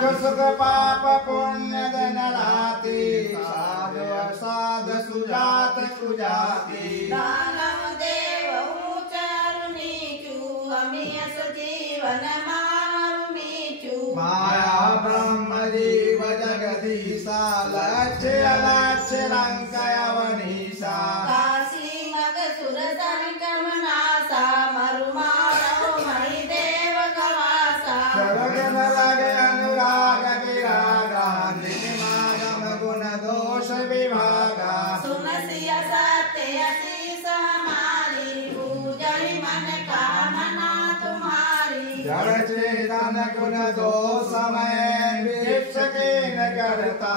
दुख सुख पाप पुण्य धन राति साधु असाध सुजात कुजाति दानव देव ऊंचा नीचू अमियस जीवन मारू मीचू माया ब्रह्म जीव जगदीशा लक्ष्य अलक्ष्य लंकय वनीशा काशी मग सुर संकम नासा मरुमारो मणि देव गवासा सर्ग न लगे अनुराग विरागा निमागम गुण दोष विभागा सुनसिया सत्य असीस हमारी पूजन मन कामना तुम्हारी जड़ चेतन गुण दोष समय विप्स के न करता